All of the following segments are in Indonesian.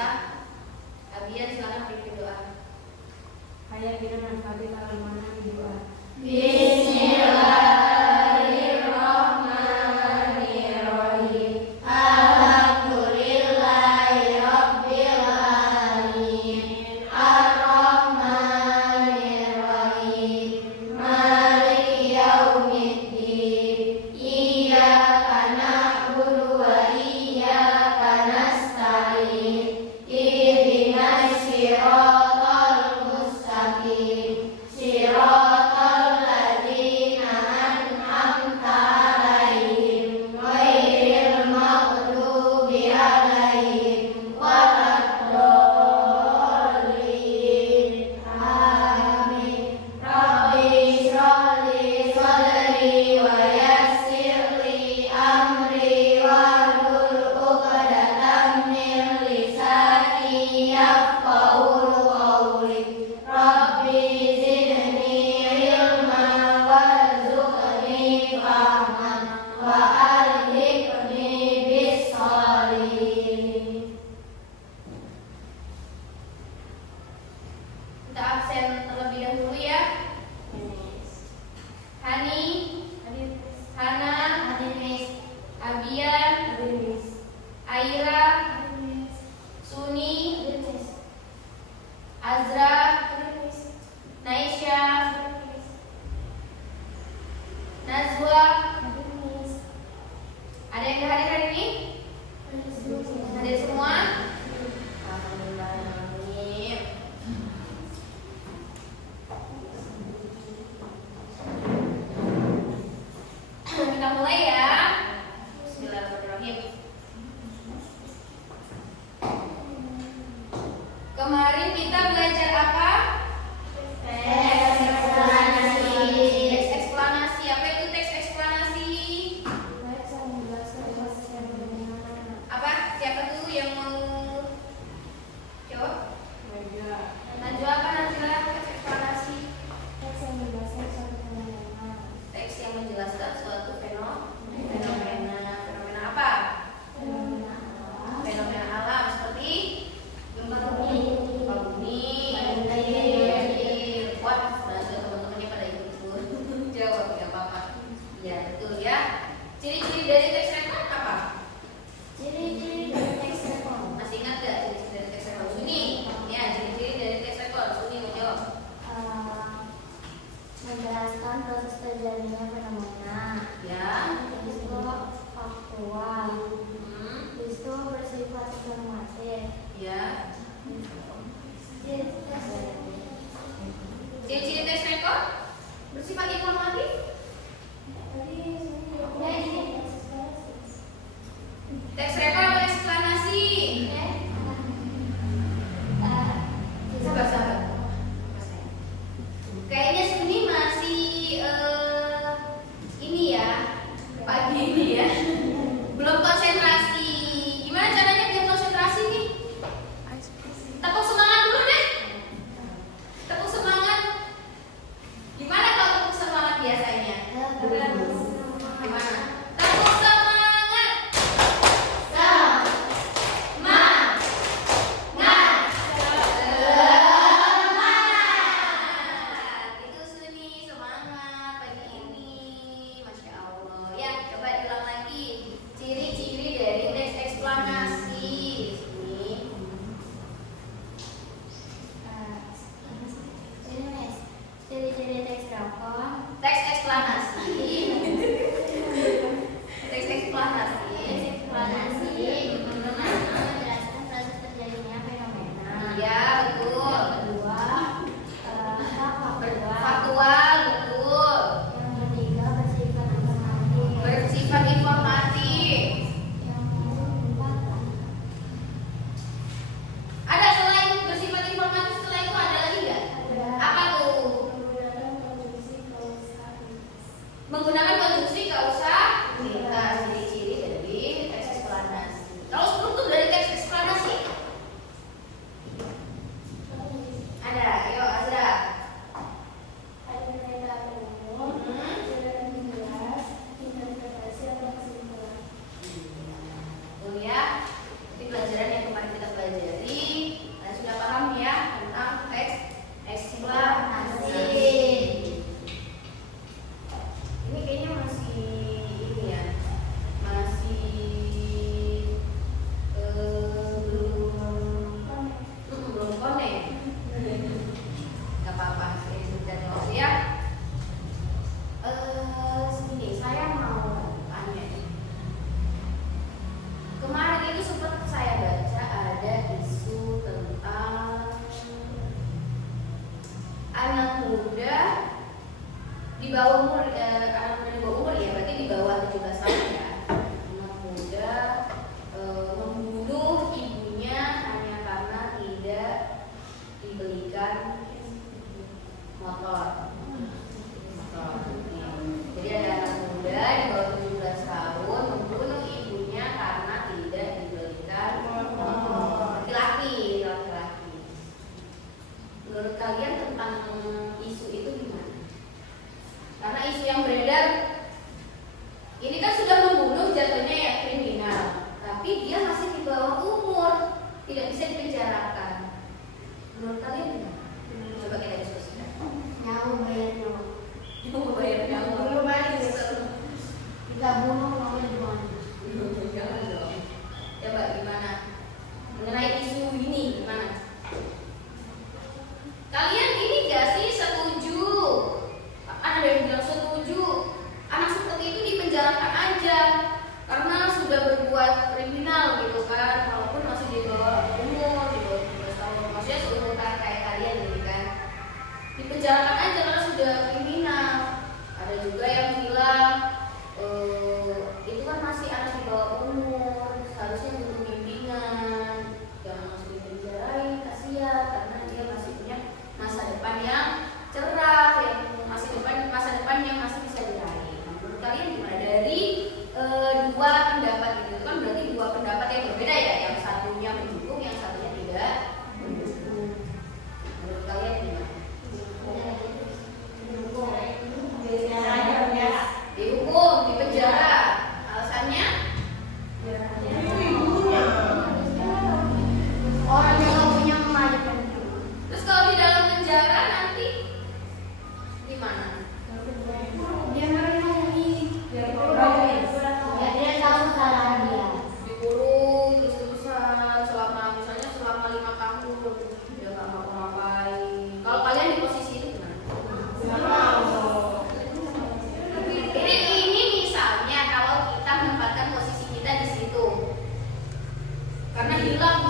bisa. Abian silakan pimpin doa. Hayat kita manfaati kalau mana doa. Bismillahirrahmanirrahim. Alhamdulillahirabbil alamin. Arrahmanirrahim. Maliki yaumiddin. Iyyaka na'budu wa iyyaka nasta'in. Ihdinas siratal mustaqim. Siratal ladzina an'amta 'alaihim ghairil maghdubi 'alaihim waladdallin. Amin. Rabbi shrah li sadri wa yassir li amri wahlul 'uqdatam min lisani yafqahu qawli. Rabbi zidni ilman warzuqni fahman wa alhiqni bis sholihin. Kita absen terlebih dahulu ya. Hani, Hana, Abian, Aira, Suni, Azra, Naisha, Nazwa. Ada yang hadir hari ini? Hadir semua? Alhamdulillah. Amin. Kita mulai ya. Bismillahirrahmanirrahim. Kemarin kita belajar apa? Teks eksplanasi. Apa itu teks eksplanasi? Apa? Siapa tuh yang mau jawab? Najwa apa Najwa? Teks eksplanasi. Teks yang menjelaskan suatu fenomena. Fenomena apa? Fenomena alam seperti gempa bumi, banjir. Wah, berhasil teman-temannya pada ikut jawab, nggak apa-apa. Ya betul ya. Ciri-ciri dari teks rekon apa? Ciri-ciri dari teks rekon.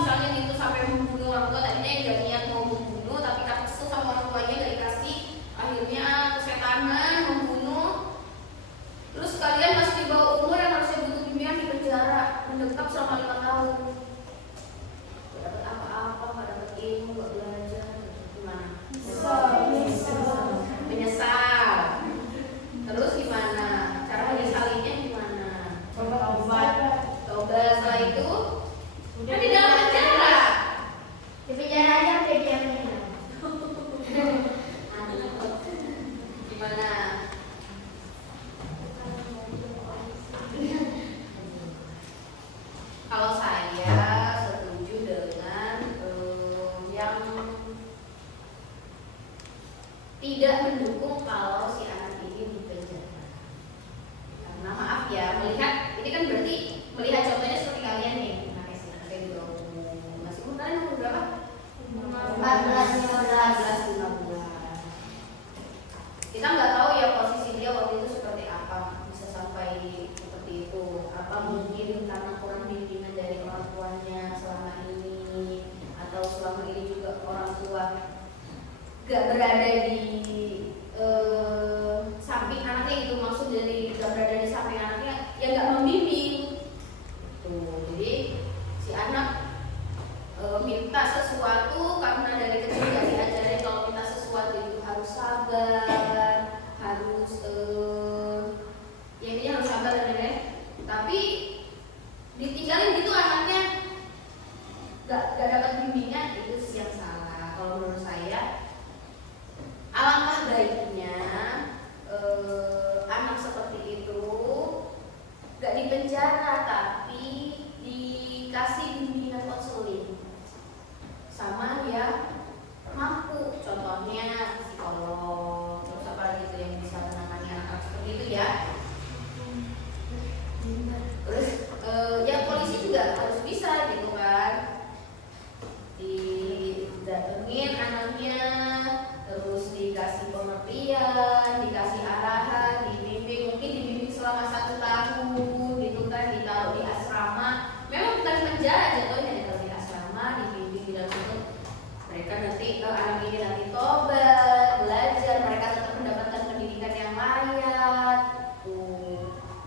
misalnya gitu sampai membunuh orang tua, tadinya yang gak niat mau membunuh tapi karena kesel sama orang tuanya gak dikasih, akhirnya kesetanan membunuh. Terus kalian masih di bawah umur yang harusnya butuh bimbingan di penjara mendekap selama 5 tahun. Gak dapet apa-apa, gak dapet ilmu, gak belajar, gimana? Menyesal. Terus gimana? Cara menyesalinya gimana? Tobat. Tobat. Setelah itu udah di dalam penjara. Di penjara aja udah diamin. Gimana? Kalau saya setuju dengan yang tidak mendukung kalau si anak ini dipenjara. Karena maaf ya, melihat ini kan berarti melihat contohnya seperti kalian nih, anak SMP di bawah umur. Masih umur kalian umur berapa? 14, 15. Kita nggak tahu ya posisi dia waktu itu seperti apa, bisa sampai seperti itu. Apa mungkin karena kurang bimbingan dari orang tuanya selama ini, atau selama ini juga orang tua gak berada di samping anaknya gitu, maksud dari gak berada di samping anaknya, ya gak membimbing. Tuh, jadi si anak minta sesuatu karena dari kecil gak diajarin kalau minta sesuatu itu harus sabar, harus ya intinya harus sabar dan lain-lain. Tapi ditinggalin gitu anaknya gak dapat bimbingan, itu sih yang salah. Kalau menurut saya alangkah baiknya anak seperti itu gak dipenjara tapi dikasih bimbingan konseling sama ya mampu, contohnya psikolog, terus apa gitu yang bisa menangani anak-anak seperti itu ya. Terus ya polisi juga harus bisa gitu kan, didatengin anaknya, terus dikasih pengertian, dikasih arahan, dibimbing, mungkin dibimbing selama 1 tahun gitu kan, ditaruh di asrama. Memang bukan penjara jatuhnya, ditaruh di asrama, dibimbing di dalam situ. Mereka nanti anak ini nanti tobat, belajar, mereka tetap mendapatkan pendidikan yang layak.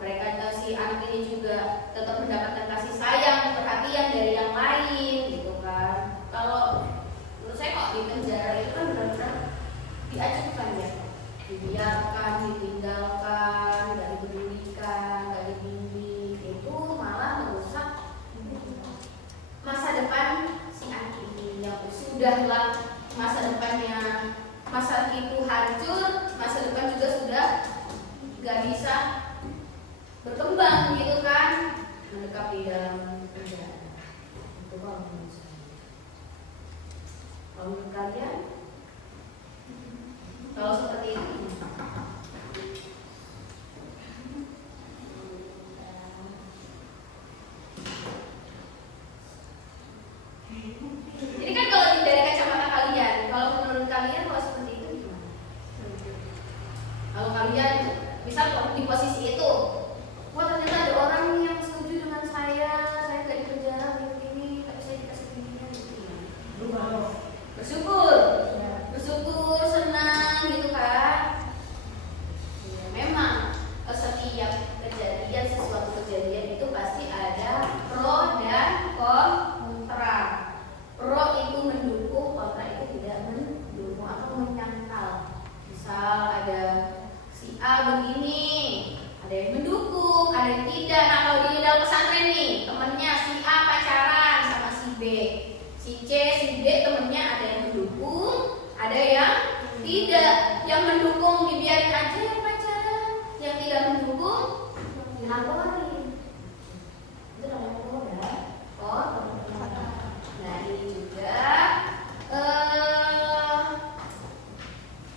Mereka si anak ini juga tetap mendapatkan kasih sayang, perhatian dari yang lain gitu kan. Kalau menurut saya kok di penjara itu kan benar-benar diacuhkan ya, dibiarkan, ditinggalkan, nggak dipedulikan, nggak dibimbing, itu malah merusak masa depan si anak ini yang sudahlah masa depannya, masa itu hancur, masa depan juga sudah nggak bisa berkembang gitu kan, mendekap di dalam penjara. Itu kalau menurut saya. Kalau menurut kalian, kalau seperti itu ini kan kalau dari kacamata kalian, kalau menurut kalian kalau seperti itu gimana? Kalau kalian misal di posisi itu, wah ternyata ada orang yang setuju dengan saya gak di penjara begini, tapi saya dikasih bimbingan gitu ya. Bersyukur, senang gitu kan. Ya, memang setiap kejadian, sesuatu kejadian itu pasti ada pro dan kontra. Pro itu mendukung, kontra itu tidak mendukung atau menyangkal. Misal ada si A begini, ada yang mendukung, ada yang tidak. Nah kalau di dalam pesantren nih, temennya si A pacaran sama si B, si C, si D temennya ada yang mendukung, ada yang tidak. Yang mendukung dibiarin aja yang pacaran, yang tidak mendukung dilaporin. Itu namanya kontra. Nah ini juga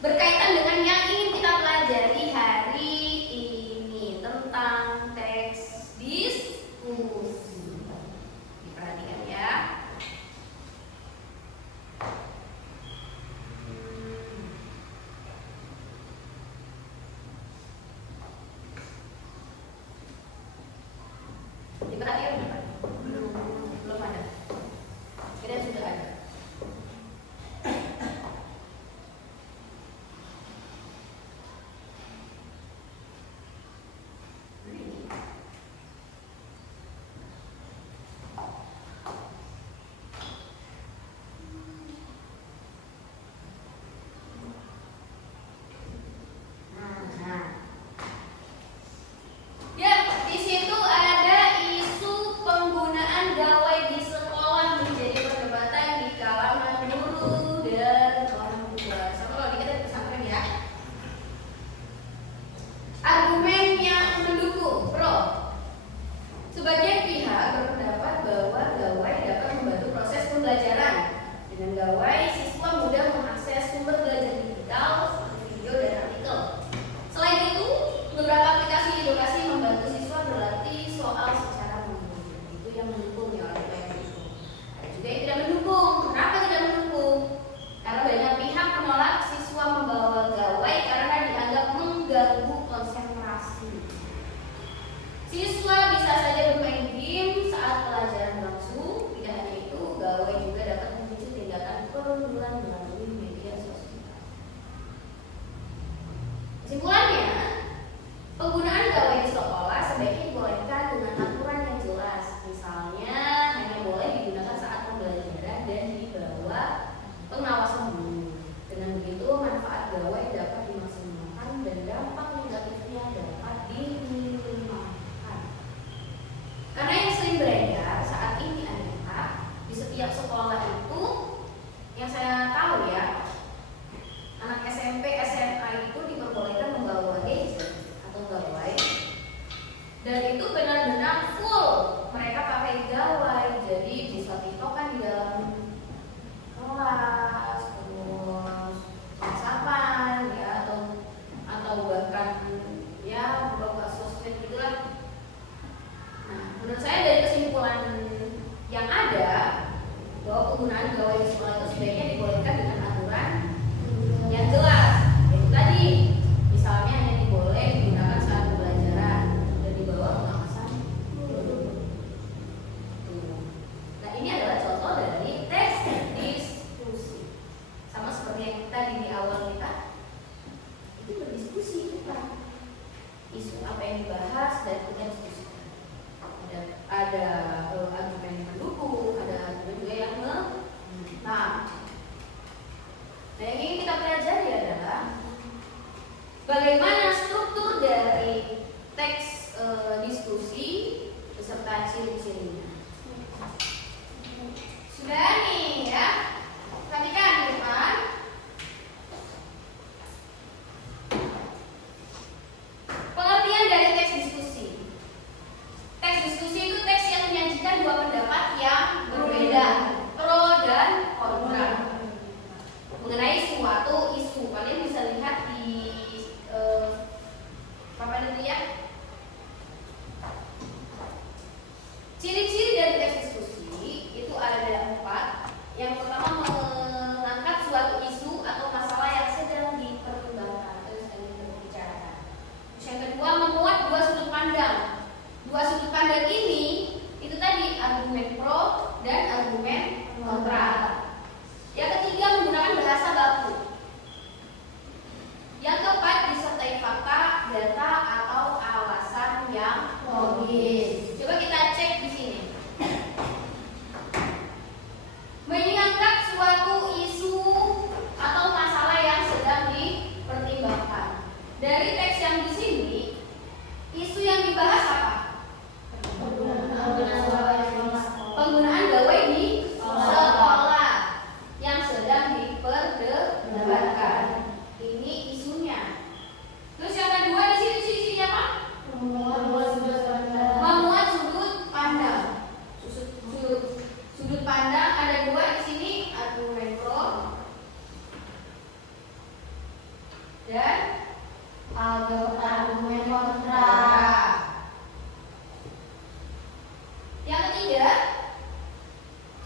berkaitan dengan yang ingin kita pelajari hari ini tentang teks diskusi. Diperhatikan ya. Diperhatikan belum ada.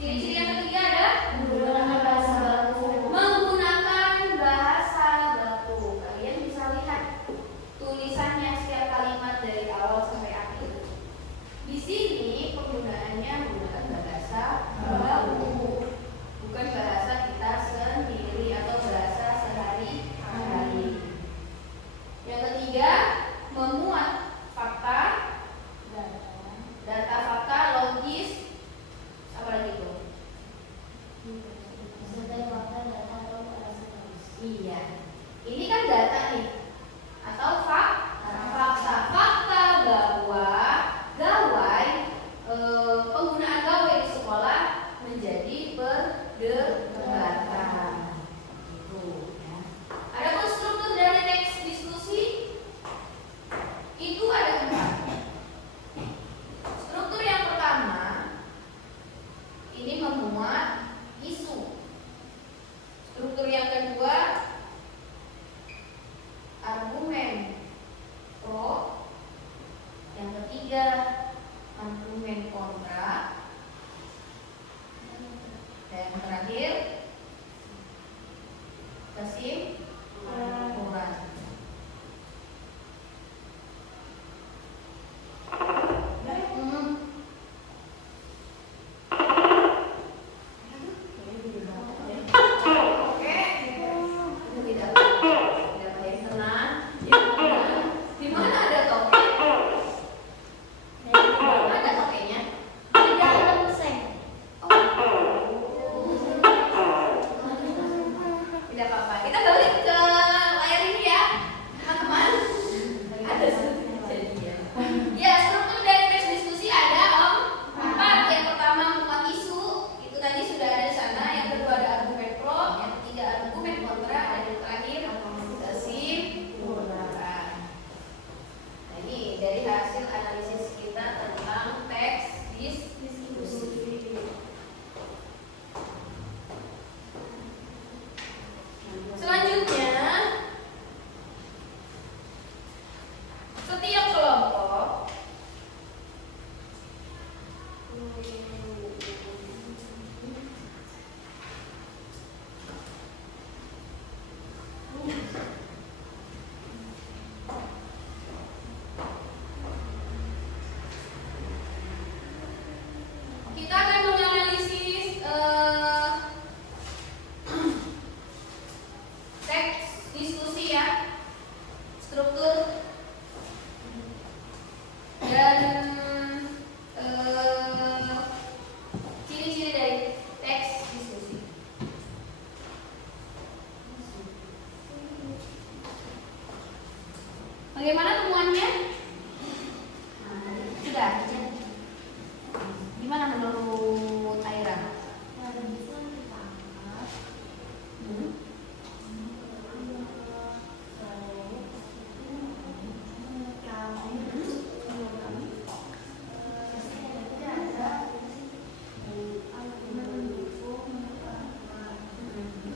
Ciri-ciri yang ketiga ada Menggunakan bahasa baku. menggunakan bahasa baku. Kalian bisa lihat tulisannya setiap kalimat dari awal sampai akhir. Di sini penggunaannya menggunakan bahasa baku, bukan bahasa kita sendiri atau bahasa sehari-hari. Yang ketiga, memuat fakta, data fakta logis, apa lagi itu? Sebagai fakta data atau alasan. Iya, ini kan data nih, atau fakta. Fakta bahwa gawai, penggunaan gawai di sekolah menjadi perdebatan. Gitu, ya. Adapun struktur dari teks diskusi itu ada 4. Struktur yang pertama ini memuat isu. Struktur yang kedua argumen pro. Yang ketiga argumen kontra. Dan yang terakhir kesimpulan. Oke, tidak boleh tenang. Di mana ada topeng? Ada topengnya? Di dalam seng. Tidak apa-apa. Kita balik ke layar ini ya, teman-teman. Ada kejadian. Ya, struktur dari teks diskusi ada 4. Yang pertama memuat isu, itu tadi sudah ada di sana. Yang kedua ada argumen pro, yang ketiga argumen kontra, dan yang terakhir kesimpulan. Nah, ini dari hasil analisis kita tentang teks diskusi. Selanjutnya, setiap kelompok kita akan menganalisis teks diskusi ya, struktur dan ciri-ciri dari teks diskusi. Bagaimana temuannya? Sudah. Gimana menurut Aira?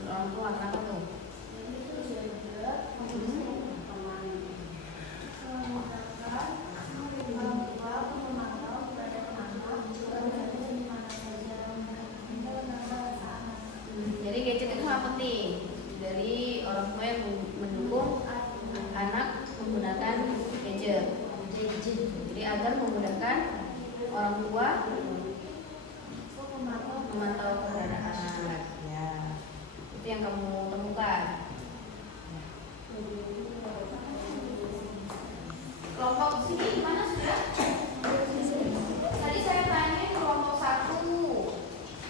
Orang tua kenapa tuh? Jadi gadget itu sangat penting dari orang tua yang mendukung anak menggunakan gadget. Jadi agar memudahkan orang tua memantau keberadaan anak. Ya, itu yang kamu temukan. Kelompok sini gimana sudah? Tadi saya tanya kelompok 1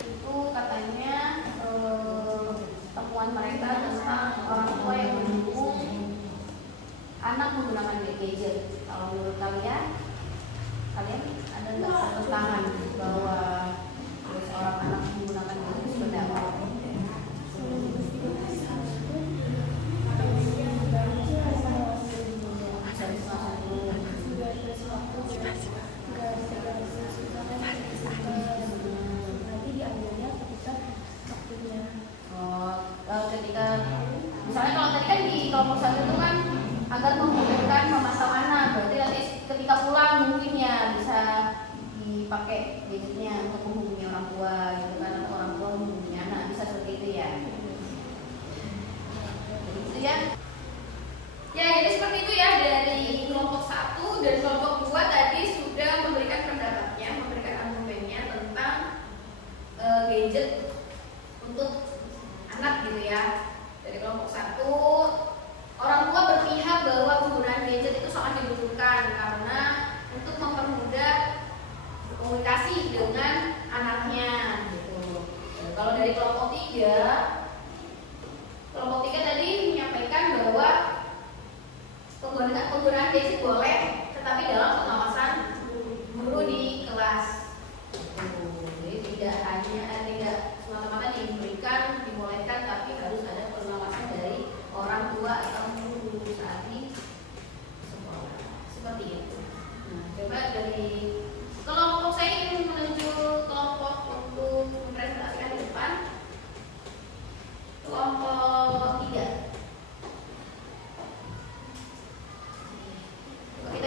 itu katanya temuan mereka tentang orang tua yang mendukung anak menggunakan gadget. Kalau menurut kalian ada nggak pertentangan bahwa seorang anak menggunakan gadget seperti apa? Ketika misalnya kalau tadi kan di kelompok 1 itu kan agar memudahkan memantau anak, berarti nanti ketika pulang mungkin ya bisa dipakai gadgetnya untuk menghubungi orang tua gitu kan. gadget untuk anak gitu ya. Dari kelompok 1, orang tua berpihak bahwa penggunaan gadget itu sangat dibutuhkan karena untuk mempermudah komunikasi dengan anaknya gitu. Kalau dari kelompok 3 tadi menyampaikan bahwa penggunaan gadget boleh, tetapi dalam pengawasan guru di kelas. Jadi tidak semata-mata dibolehkan, tapi harus ada pengawasan dari orang tua atau guru saat di sekolah. Seperti itu. Nah, coba dari kelompok saya ingin menuju kelompok untuk mempresentasikan di depan. Kelompok 3. Kita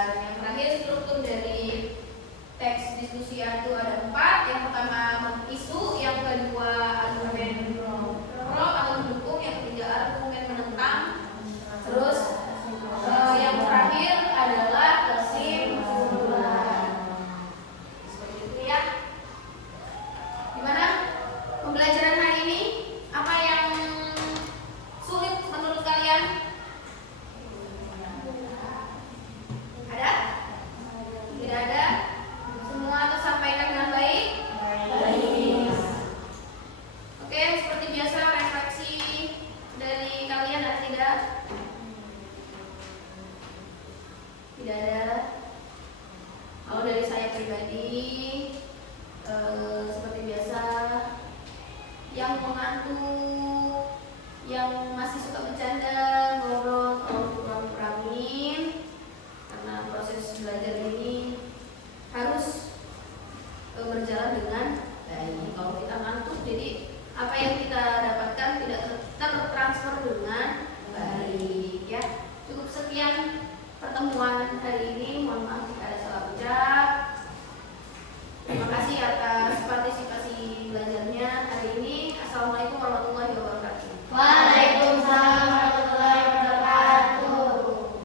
Dan yang terakhir struktur dari teks diskusi itu ada 4. Yang pertama isu, yang kedua argumen pro atau mendukung, yang ketiga argumen menentang. Terus yang terakhir adalah kesimpulan. Seperti itu ya. Gimana pembelajaran hari ini? Apa yang sulit menurut kalian? Ada? Tidak ada? Semua tersampaikan dengan baik? Baik. Oke, seperti biasa refleksi dari kalian ada tidak? Tidak ada. Kalau dari saya pribadi, seperti biasa, yang mengantuk, yang masih suka bercanda, ngobrol, tolong kurang-kurangin, karena proses belajar ini harus berjalan dengan baik. Kalau kita ngantuk, jadi apa yang kita dapatkan tidak tertransfer dengan baik ya. Cukup sekian pertemuan hari ini. Mohon maaf jika ada salah ucap. Terima kasih atas partisipasi belajarnya hari ini. Assalamualaikum warahmatullahi